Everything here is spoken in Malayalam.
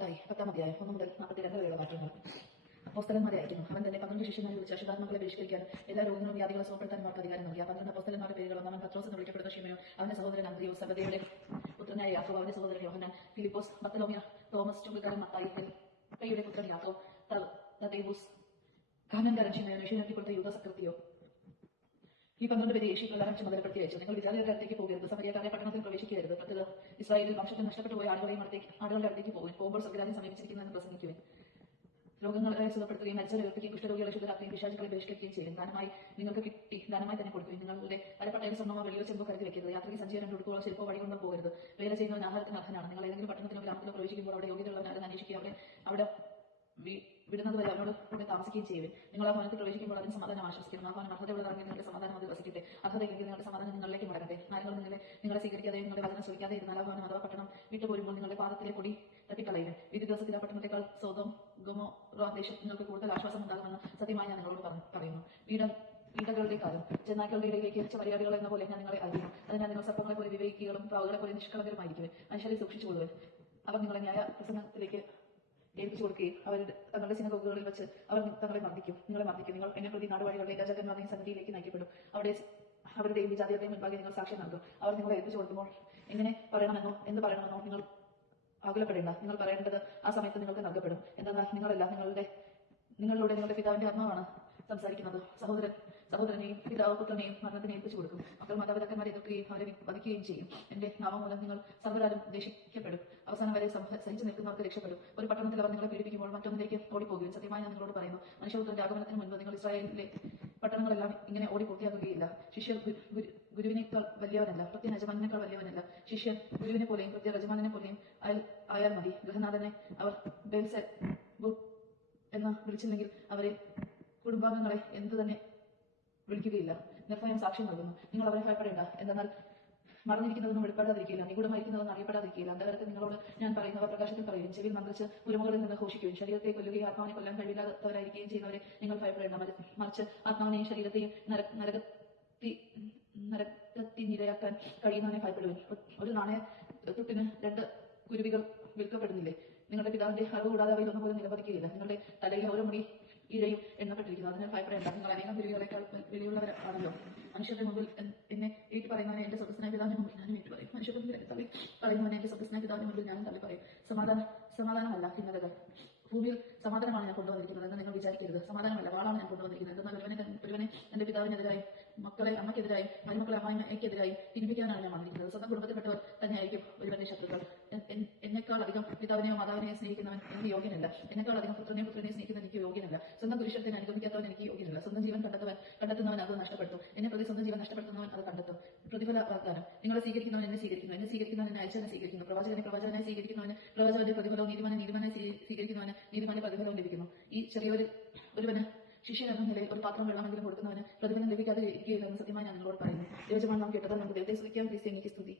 10 അധ്യായം 1 മുതൽ 42 വരെയുള്ള വാക്യങ്ങൾ. അപ്പോസ്തലന്മാരെ അയക്കുന്നു. അവൻ തന്നെ 12 ശിഷ്യന്മാരെ വിളിച്ച് അശുദ്ധാത്മാക്കളെ ബഹിഷ്കരിക്കാൻ എല്ലാ രോഗങ്ങളും വ്യാധികളെ സുഖപ്പെടുത്താൻ അവർക്ക് അധികാരം നൽകി. 12 അപ്പോസ്തലന്മാരുടെ പേരുകൾ: ഒന്നാമൻ പത്രോസ് എന്ന് വിളിക്കപ്പെടുന്ന ശിമയോൻ, അവന്റെ സഹോദരൻ അന്ത്രയോസ്, സബദിയുടെ പുത്രനായ യാക്കോബ്, അവന്റെ സഹോദരൻ യോഹന്നാൻ, ഫിലിപ്പോസ്, ബർത്തലോമ്യ, തോമസ് ചുങ്കക്കാരൻ മത്തായി, ഹെൽപ്പയുടെ പുത്രൻ യാക്കോബ്, തദേവൂസ്, കാനാൻകാരൻ ശിമയോൻ, യേശുവിനെ കൊടുത്ത യൂദാസ് ഇസ്കറിയോത്ത്. ഈ 12 പേരെ യേശു പ്രകാരം ചുമതലപ്പെടുത്തി അയച്ചു. നിങ്ങൾ വിജാതിയരുടെ അടുത്തേക്ക് പോകരുത്, സമരിയക്കാരെ പട്ടണത്തിൽ പ്രവേശിക്കരുത്. ഇസ്രായേലിൽ വംശത്തിൽ നഷ്ടപ്പെട്ടു പോയ ആടുകളുടെ അടുത്തേക്ക് പോകുമ്പോൾ സ്വർഗ്ഗരാജ്യം സമീപിച്ചിരിക്കുന്നെന്ന് പ്രസംഗിക്കുവിൻ. രോഗങ്ങളെ സുഖപ്പെടുത്തുകയും മരിച്ചവരെ ഉയർത്തുകയും കുഷ്ഠരോഗികളെ ശുദ്ധരാക്കുകയും പിശാചുക്കളെ ബഹിഷ്കരിക്കുകയും ചെയ്യും. ദാനമായി നിങ്ങൾക്ക് കിട്ടി, ദാനമായി തന്നെ കൊടുക്കുകയും നിങ്ങളുടെ അരപ്പട്ടയിൽ സ്വർണ്ണമോ വെള്ളിയോ ചെമ്പോ കരുതി വെക്കരുത്. യാത്രയ്ക്ക് സഞ്ചയം 2 ഉടുപ്പുകളോ ചെരുപ്പോ വഴികൊണ്ടോ പോകരുത്. വേല ചെയ്യുന്നവൻ ആഹാരത്തിന് അർഹനാണ്. നിങ്ങൾ ഏതെങ്കിലും പട്ടണത്തിലോ ഗ്രാമത്തിലോ പ്രവേശിക്കുമ്പോൾ അവിടെ യോഗ്യതയുള്ളവരാരെന്ന് അന്വേഷിക്കുകയും അവിടെ വിടുന്നത് വരെ അവനോട് കൂടെ താമസിക്കുകയും ചെയ്യുവിൻ. നിങ്ങൾ ആ ഭവനത്തിൽ പ്രവേശിക്കുമ്പോൾ അതിന് സമാധാനം ആശ്വസിക്കണം. ആ ഭവനം അർഹതയുള്ളതാണെങ്കിൽ നിങ്ങളുടെ സമാധാനം അതിൽ വസിക്കട്ടെ. അർഹതയില്ലെങ്കിൽ നിങ്ങളുടെ സമാധാനം നിങ്ങളിലേക്ക് മടങ്ങട്ടെ. ആരെങ്കിലും നിങ്ങളെ സ്വീകരിക്കാതെ നിങ്ങളുടെ വചനം ശ്രമിക്കാതെ ഇരുന്നാൽ ആ ഭവനം അഥവാ പട്ടണം വിട്ടുപോരുമ്പോൾ നിങ്ങളുടെ പാദത്തിലെ പൊടി തട്ടിക്കളയുവിൻ. വിധി ദിവസത്തിൽ ആ പട്ടണത്തെക്കാൾ സോദോം ഗൊമോറ ദേശം നിങ്ങൾക്ക് കൂടുതൽ ആശ്വാസം ഉണ്ടാകുമെന്ന് സത്യമായി ഞാൻ നിങ്ങളോട് പറയുന്നു. പീഡകളുടെ കാലം ചെന്നായ്ക്കളുടെ ഇടയിലേക്ക് ചവരിയാടുകൾ എന്ന പോലെ ഞാൻ നിങ്ങളെ അറിയുന്നു. അതിനാൽ നിങ്ങൾ സർപ്പങ്ങളെ പോലെ വിവേകികളും പ്രാവുകളെ പോലെ നിഷ്കളങ്കരുമായിരിക്കുവിൻ. മനുഷ്യരെ സൂക്ഷിച്ചുകൊള്ളുവിൻ. അവർ നിങ്ങളെ ന്യായ പ്രസംഗത്തിലേക്ക് ഏൽപ്പിച്ചു കൊടുക്കുകയും തങ്ങളുടെ സിനഗോഗുകളിൽ വെച്ച് അവർ നിങ്ങളെ മർദ്ദിക്കും. നിങ്ങൾ എന്നെ പ്രതി നാടുവാഴികളുടെ രാജാക്കന്മാരുടെയും സന്നിധിയിലേക്ക് നയിക്കപ്പെടും. അവിടെ അവരുടെയും വിജാതിയുടെയും മുൻപാകെ നിങ്ങൾ സാക്ഷ്യം നൽകും. അവർ നിങ്ങളെ ഏൽപ്പിച്ചു കൊടുക്കുമ്പോൾ എങ്ങനെ പറയണമെന്നോ എന്ത് പറയണമെന്നോ നിങ്ങൾ ആകുലപ്പെടേണ്ട. നിങ്ങൾ പറയേണ്ടത് ആ സമയത്ത് നിങ്ങൾക്ക് നൽകപ്പെടും. എന്തെന്നാൽ നിങ്ങളല്ല, നിങ്ങളിലൂടെ നിങ്ങളുടെ പിതാവിന്റെ ആത്മാവാണ് സംസാരിക്കുന്നത്. സഹോദരനെയും പിതാവ് പുത്രനെയും മരണത്തിന് ഏൽപ്പിച്ചു കൊടുക്കും. മക്കൾ മാതാപിതാക്കന്മാരെ എതിർക്കുകയും അവരെ വധിക്കുകയും ചെയ്യും. എന്റെ നാമം മൂലം നിങ്ങൾ സർവ്വരാലും ദേഷിക്കപ്പെടും. അവസാനം വരെ സഹിച്ചു നിൽക്കുന്നവർക്ക് രക്ഷപ്പെടും. ഒരു പട്ടണത്തിൽ അവർ നിങ്ങളെ പീഡിപ്പിക്കുമ്പോൾ മറ്റൊന്നിലേക്ക് ഓടിപ്പോകുകയും. സത്യമായി ഞാൻ നിങ്ങളോട് പറയുന്നു, മനുഷ്യപുത്രന്റെ ആഗമനത്തിന് മുൻപ് നിങ്ങൾ ഇസ്രായേലിലെ പട്ടണങ്ങളെല്ലാം ഇങ്ങനെ ഓടി പൂർത്തിയാക്കുകയില്ല. ശിഷ്യൻ ഗുരുവിനേക്കാൾ വലിയവനല്ല, പ്രത്യേക യജമാനേക്കാൾ വലിയവനല്ല. ശിഷ്യൻ ഗുരുവിനെ പോലെയും പ്രത്യേക യജമാനെ പോലെയും ആയാൽ മതി. ഗൃഹനാഥനെ അവർ ബേൽസെബൂബ് എന്ന് വിളിച്ചില്ലെങ്കിൽ അവരെ കുടുംബാംഗങ്ങളെ എന്തു തന്നെ വിളിക്കുകയില്ല. നിർഭയം സാക്ഷ്യം നൽകുന്നു. നിങ്ങൾ അവരെ ഭയപ്പെടേണ്ട. എന്തെന്നാൽ മറഞ്ഞിരിക്കുന്നതൊന്നും വെളിപ്പെടാതിരിക്കില്ല, നിഗൂഢമായിരിക്കുന്നതൊന്നും അറിയപ്പെടാതിരിക്കില്ല. അന്ധകാരത്തിൽ നിങ്ങളോട് ഞാൻ പറയുന്നവ പ്രകാശത്തിൽ പറയുകയും ചെവിയിൽ മന്ത്രിച്ച് പുരമുകളിൽ നിന്ന് ഘോഷിക്കുകയും. ശരീരത്തെ കൊല്ലുകയും ആത്മാവിനെ കൊല്ലാൻ കഴിവില്ലാത്തവരായിരിക്കുകയും ചെയ്യുന്നവരെ നിങ്ങൾ ഭയപ്പെടേണ്ട. മറിച്ച് ആത്മാവിനെയും ശരീരത്തെയും നരകത്തിനിരയാക്കാൻ കഴിയുന്നവനെ ഭയപ്പെടുവിൻ. ഒരു നാണയത്തുട്ടിന് 2 കുരുവികൾ വിൽക്കപ്പെടുന്നില്ലേ? നിങ്ങളുടെ പിതാവിന്റെ അറിവ് കൂടാതെ അവയിലൊന്നും പോലും നിലപതിക്കുകയില്ല. നിങ്ങളുടെ തലയിൽ ഓരോ മുടി ഇഴയും എണ്ണപ്പെട്ടിരിക്കുന്നു. അതിനാൽ ഭയപ്പെടേണ്ട. നിങ്ങൾ അനേകം കുരുവികളെക്കാൾ വിലയുള്ളവരാണല്ലോ. മനുഷ്യരുടെ മുമ്പിൽ എന്നെ ഏറ്റു പറയുന്നവനെ എന്റെ സ്വന്തസ്നായ പിതാവിന്റെ മുമ്പിൽ ഞാനും ഏറ്റു പറയും. മനുഷ്യരുടെ മുമ്പിൽ തള്ളി പറയുന്നവനെ എന്റെ സ്വന്തസ്നായ പിതാവിന്റെ മുമ്പിൽ ഞാനും തള്ളി പറയും. സമാധാനമല്ല ഭിന്നതകൾ. ഭൂമിയിൽ സമാധാനമാണ് ഞാൻ കൊണ്ടുവന്നിരിക്കുന്നത് എന്ന് നിങ്ങൾ വിചാരിക്കരുത്. സമാധാനമല്ല, വാളാണ് ഞാൻ കൊണ്ടുവന്നിരിക്കുന്നത്. എന്നാൽ ഒരുവനെ എന്റെ പിതാവിനെതിരായും മക്കളെ അമ്മയ്ക്കെതിരായും മരുമക്കളെ അമ്മയ്ക്കെതിരായും ഭിന്നിപ്പിക്കാനാണ് ഞാൻ വന്നിരിക്കുന്നത്. സ്വന്തം കുടുംബത്തിൽപ്പെട്ടവർ തന്നെയായിരിക്കും ഒരുവന്റെ ശത്രുക്കൾ. എന്നെക്കാൾ അധികം പിതാവിനെയോ മാതാവിനെയോ സ്നേഹിക്കുന്നവൻ എനിക്ക് യോഗ്യനല്ല. എന്നെക്കാൾ അധികം പുത്രനെയോ സ്നേഹിക്കുന്നവൻ എനിക്ക് യോഗ്യനല്ല. സ്വന്തം പുരുഷത്തെ അനുഗമിക്കാത്തവൻ എനിക്ക് യോഗ്യനല്ല. സ്വന്തം ജീവൻ കണ്ടെത്തുന്നവൻ അത് നഷ്ടപ്പെടുത്തും. എന്നെ പ്രതി സ്വന്തം ജീവൻ നഷ്ടപ്പെടുത്തുന്നവൻ അത് കണ്ടെത്തും. പ്രതിഫല വാഗ്ദാനം: നിങ്ങളെ സ്വീകരിക്കുന്നവൻ എന്നെ സ്വീകരിക്കുന്നവൻ എന്നെ അയച്ചവനെ സ്വീകരിക്കുന്നു. പ്രവാചകനായി സ്വീകരിക്കുന്നവന് പ്രവാചകന്റെ പ്രതിഫലവും നീതിമാനായി സ്വീകരിക്കുന്നവന് നീതിമാന്റെ പ്രതിഫലവും ലഭിക്കുന്നു. ഈ ഒരുവന് ശിഷ്യ എന്ന നിലയിൽ ഒരു പാത്രം വെള്ളമെങ്കിലും കൊടുക്കുന്നവന് പ്രതിഫലം ലഭിക്കാതെ ഇരിക്കുകയില്ലെന്ന് സത്യമായി ഞാൻ നിങ്ങളോട് പറയുന്നു. ദേവജമാൻ നാം കേട്ടത് നമുക്ക് ദൈവത്തെ സ്തുതിക്കാം. ക്രിസ്ത്യാനിക്ക് സ്തുതി.